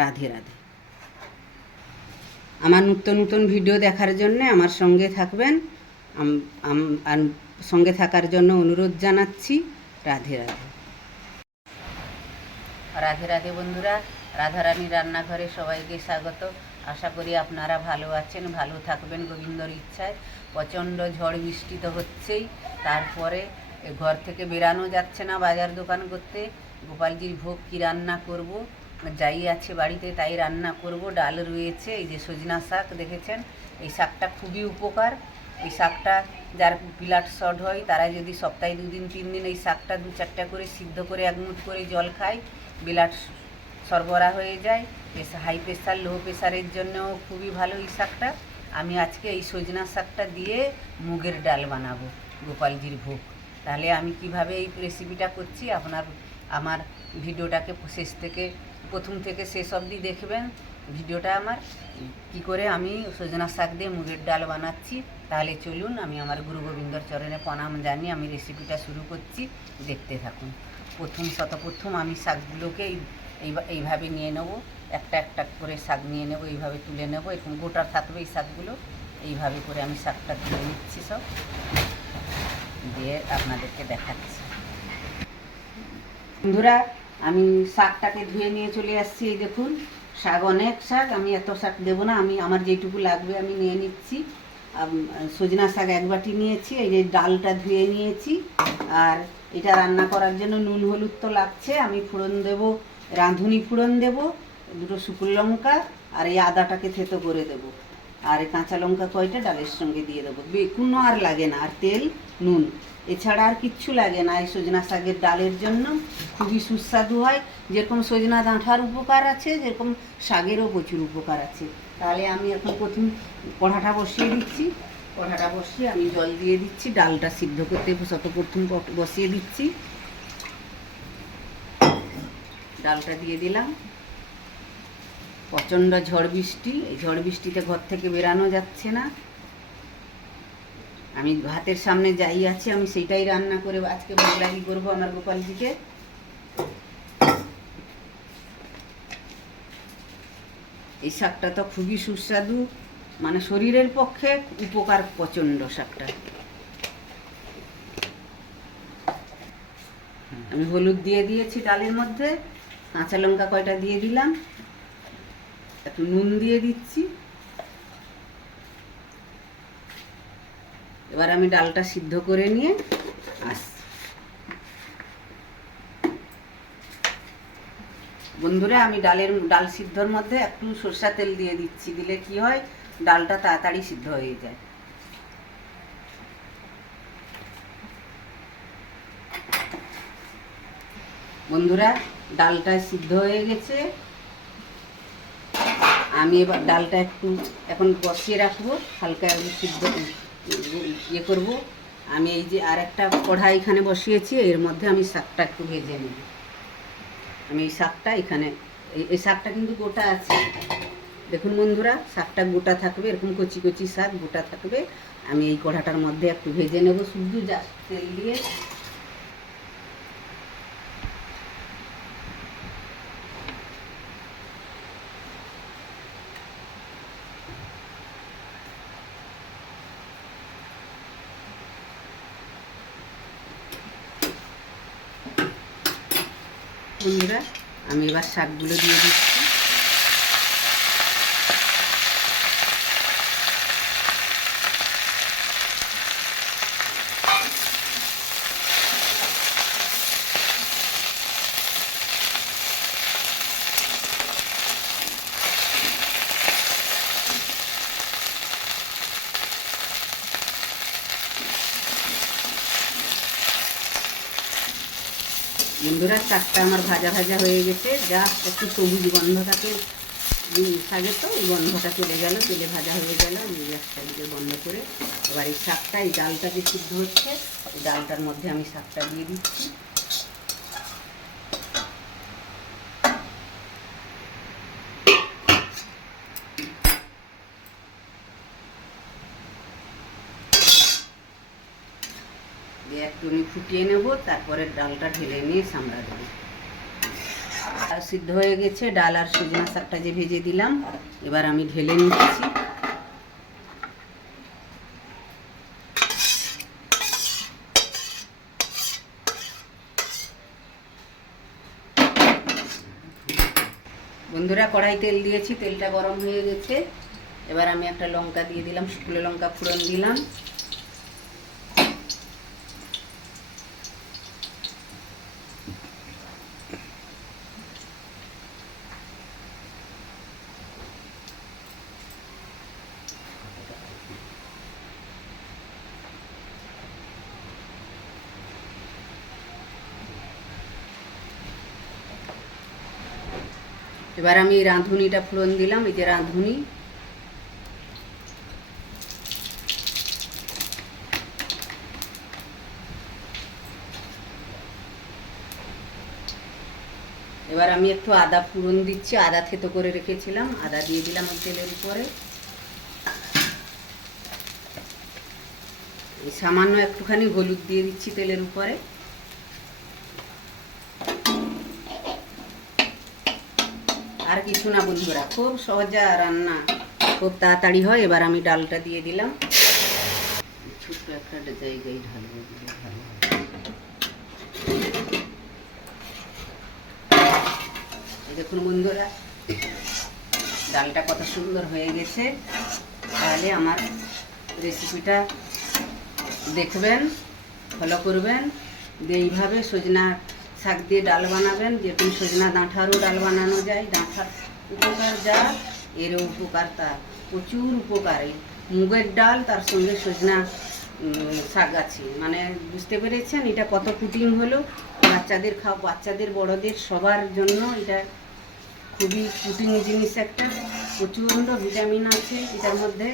রাধে রাধে। আমার নতুন নতুন ভিডিও দেখার জন্য আমার সঙ্গে থাকবেন, আর সঙ্গে থাকার জন্য অনুরোধ জানাচ্ছি। রাধে রাধে। রাধে রাধে বন্ধুরা, রাধারানী রান্নাঘরে সবাইকে স্বাগত। আশা করি আপনারা ভালো আছেন, ভালো থাকবেন গোবিন্দর ইচ্ছায়। প্রচণ্ড ঝড় বৃষ্টি তো হচ্ছেই, তারপরে ঘর থেকে বেরানো যাচ্ছে না বাজার দোকান করতে। গোপালজির ভোগ কী রান্না করব, যাই আছে বাড়িতে তাই রান্না করব। ডাল রয়েছে, এই যে সজনা শাক দেখেছেন, এই শাকটা খুবই উপকার। এই শাকটা যার ব্লাড শর্ট হয় তারা যদি সপ্তাহে 2 দিন 3 দিন এই শাকটা 2-4টা করে সিদ্ধ করে 1 মুঠ করে জল খায়, ব্লাড সরবরাহ হয়ে যায়। হাই প্রেশার লো প্রেশারের জন্যও খুবই ভালো এই শাকটা। আমি আজকে এই সজনা শাকটা দিয়ে মুগের ডাল বানাবো গোপালজির ভোগ। তাহলে আমি কিভাবে এই রেসিপিটা করছি আমার ভিডিওটাকে প্রথম থেকে শেষ অবধি দেখবেন। ভিডিওটা আমার কি করে আমি সজনা শাক দিয়ে মুগের ডাল বানাচ্ছি। তাহলে চলুন, আমি আমার গুরু গোবিন্দর চরণে প্রণাম জানিয়ে আমি রেসিপিটা শুরু করছি, দেখতে থাকুন। প্রথম আমি শাকগুলোকে এইভাবে নিয়ে নেব, একটা একটা করে শাক নিয়ে নেব, এইভাবে তুলে নেব। এরকম গোটা থাকবে এই শাকগুলো। এইভাবে করে আমি শাকটা ধুয়ে নিচ্ছি, সব দিয়ে আপনাদেরকে দেখাচ্ছি। বন্ধুরা, আমি শাকটাকে ধুয়ে নিয়ে চলে আসছি। এই দেখুন, শাক অনেক শাক, আমি এত শাক দেবো না, আমি আমার যেটুকু লাগবে আমি নিয়ে নিচ্ছি। সজনা শাক 1 বাটি নিয়েছি। এই যে ডালটা ধুয়ে নিয়েছি। আর এটা রান্না করার জন্য নুন হলুদ তো লাগছে। আমি ফোড়ন দেব, রাঁধুনি ফোড়ন দেব, 2 শুকনো লঙ্কা, আর এই আদাটাকে থেতো করে দেব, আর এই কাঁচা লঙ্কা কয়টা ডালের সঙ্গে দিয়ে দেবো। কোনো আর লাগে না, আর তেল নুন, এছাড়া আর কিচ্ছু লাগে না। এই সজনা শাকের ডালের জন্য খুবই সুস্বাদু হয়। যেরকম সজনা ডাঁটার উপকার আছে, যেরকম শাকেরও প্রচুর উপকার আছে। তাহলে আমি এখন প্রথম কড়াটা বসিয়ে দিচ্ছি। কড়াটা বসিয়ে আমি জল দিয়ে দিচ্ছি, ডালটা সিদ্ধ করতে প্রথম বসিয়ে দিচ্ছি। ডালটা দিয়ে দিলাম। প্রচণ্ড ঝড় বৃষ্টি, এই ঝড় বৃষ্টিতে ঘর থেকে বেরানো যাচ্ছে না। আমি ভাতের সামনে যাই আছে, আমি সেইটাই রান্না করে আজকে ভোগ লাগি করবো আমার গোপালজিকে। এই শাকটা তো খুবই সুস্বাদু, মানে শরীরের পক্ষে উপকার প্রচণ্ড শাকটা। আমি হলুদ দিয়ে দিয়েছি ডালের মধ্যে, কাঁচা লঙ্কা কয়টা দিয়ে দিলাম, একটু নুন দিয়ে দিচ্ছি। এবার আমি ডালটা সিদ্ধ করে নিয়ে আসছি। বন্ধুরা, আমি ডাল সিদ্ধর মধ্যে একটু সরষা তেল দিয়ে দিচ্ছি, দিলে কি হয় ডালটা তাড়াতাড়ি সিদ্ধ হয়ে যায়। বন্ধুরা, ডালটা সিদ্ধ হয়ে গেছে। আমি এবার ডালটা একটু এখন বসিয়ে রাখবো, হালকা সিদ্ধ করব। আমি এই যে আর একটা কড়াই এখানে বসিয়েছি, এর মধ্যে আমি শাকটা একটু ভেজে নেব। আমি এই শাকটা এখানে, এই শাকটা কিন্তু গোটা আছে, দেখুন বন্ধুরা, শাকটা গোটা থাকবে, এরকম কচি কচি শাক গোটা থাকবে। আমি এই কড়াটার মধ্যে একটু ভেজে নেব শুধু তেল দিয়ে। বন্ধুরা, আমি এবার শাকগুলো দিয়ে দিচ্ছি। বন্ধুরা, শাকটা আমার ভাজা ভাজা হয়ে গেছে, যা একটু সবুজ গন্ধ থাকে শাকে, তো এই গন্ধটা চলে গেল, তেলে ভাজা হয়ে গেল। গ্যাসটা দিয়ে বন্ধ করে এবার এই শাকটা, এই ডালটা যে সিদ্ধ হচ্ছে, এই ডালটার মধ্যে আমি শাকটা দিয়ে দিচ্ছি। দিয়ে একটু ফুটিয়ে নেব, তারপরে ডালটা ঢেলে নিয়ে সামলা দেবো। সিদ্ধ হয়ে গেছে, ডাল আর সজনা শাকটা যে ভেজে দিলাম, এবার আমি ঢেলে নিচ্ছি। বন্ধুরা, কড়াই তেল দিয়েছি, তেলটা গরম হয়ে গেছে। এবার আমি একটা লঙ্কা দিয়ে দিলাম, শুকনো লঙ্কা ফোড়ন দিলাম। এবার আমি রাঁধুনিটা ফোড়ন দিলাম, এই যে রাঁধুনি। এবার আমি একটু আদা ফোড়ন দিচ্ছি, আদা থেতো করে রেখেছিলাম, আদা দিয়ে দিলাম ওই তেলের উপরে। সামান্য একটুখানি হলুদ দিয়ে দিচ্ছি তেলের উপরে। আর কিছু না বন্ধুরা, খুব সহজা রান্না, খুব তাড়াতাড়ি হয়। এবার আমি ডালটা দিয়ে দিলাম, ছোট্ট একটা জায়গায় ঢালবো, ভালো হবে। এই দেখুন বন্ধুরা, ডালটা কত সুন্দর হয়ে গেছে। তাহলে আমার রেসিপিটা দেখবেন, ফলো করবেন, দিয়ে এইভাবে সজনা শাক দিয়ে ডাল বানাবেন। যেরকম সজনা ডাঁটারও ডাল বানানো যায়, ডাঁটার উপকার যা, এরও উপকার তা, প্রচুর উপকার। এই মুগের ডাল তার সঙ্গে সজনা শাক আছে, মানে বুঝতে পেরেছেন এটা কত প্রোটিন হলো। বাচ্চাদের বাচ্চাদের বড়দের সবার জন্য এটা খুবই প্রোটিন জিনিস একটা, প্রচণ্ড ভিটামিন আছে এটার মধ্যে।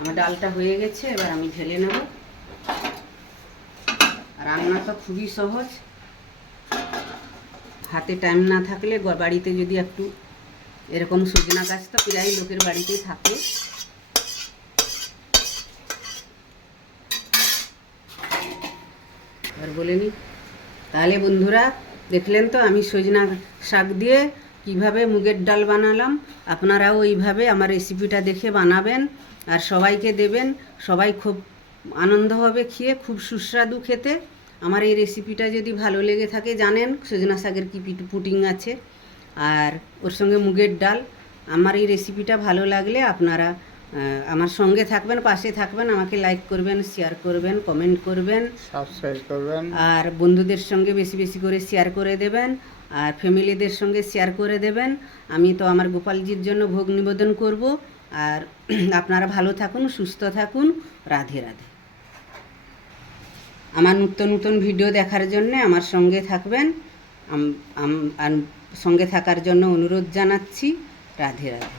আমার ডালটা হয়ে গেছে, এবার আমি ঢেলে নেব। রান্না তো খুবই সহজ, হাতে টাইম না থাকলে বাড়িতে যদি একটু এরকম সজনা গাছ তো প্রায় লোকের বাড়িতেই থাকে। আর বলে নি, তাহলে বন্ধুরা দেখলেন তো আমি সজনা শাক দিয়ে কিভাবে মুগের ডাল বানালাম। আপনারাও এইভাবে আমার রেসিপিটা দেখে বানাবেন আর সবাইকে দেবেন। সবাই খুব আনন্দ হবে খেয়ে, খুব সুস্বাদু খেতে। আমার এই রেসিপিটা যদি ভালো লেগে থাকে, জানেন সজনা শাকের কি পুটিং আছে আর ওর সঙ্গে মুগের ডাল। আমার এই রেসিপিটা ভালো লাগলে আপনারা আমার সঙ্গে থাকবেন, পাশে থাকবেন, আমাকে লাইক করবেন, শেয়ার করবেন, কমেন্ট করবেন, সাবস্ক্রাইব করবেন, আর বন্ধুদের সঙ্গে বেশি বেশি করে শেয়ার করে দেবেন, আর ফ্যামিলিদের সঙ্গে শেয়ার করে দেবেন। আমি তো আমার গোপালজির জন্য ভোগ নিবেদন করব। আর আপনারা ভালো থাকুন, সুস্থ থাকুন। রাধে রাধে। আমার নতুন নতুন ভিডিও দেখার জন্য আমার সঙ্গে থাকবেন, সঙ্গে থাকার জন্য অনুরোধ জানাচ্ছি। রাধে রাধে।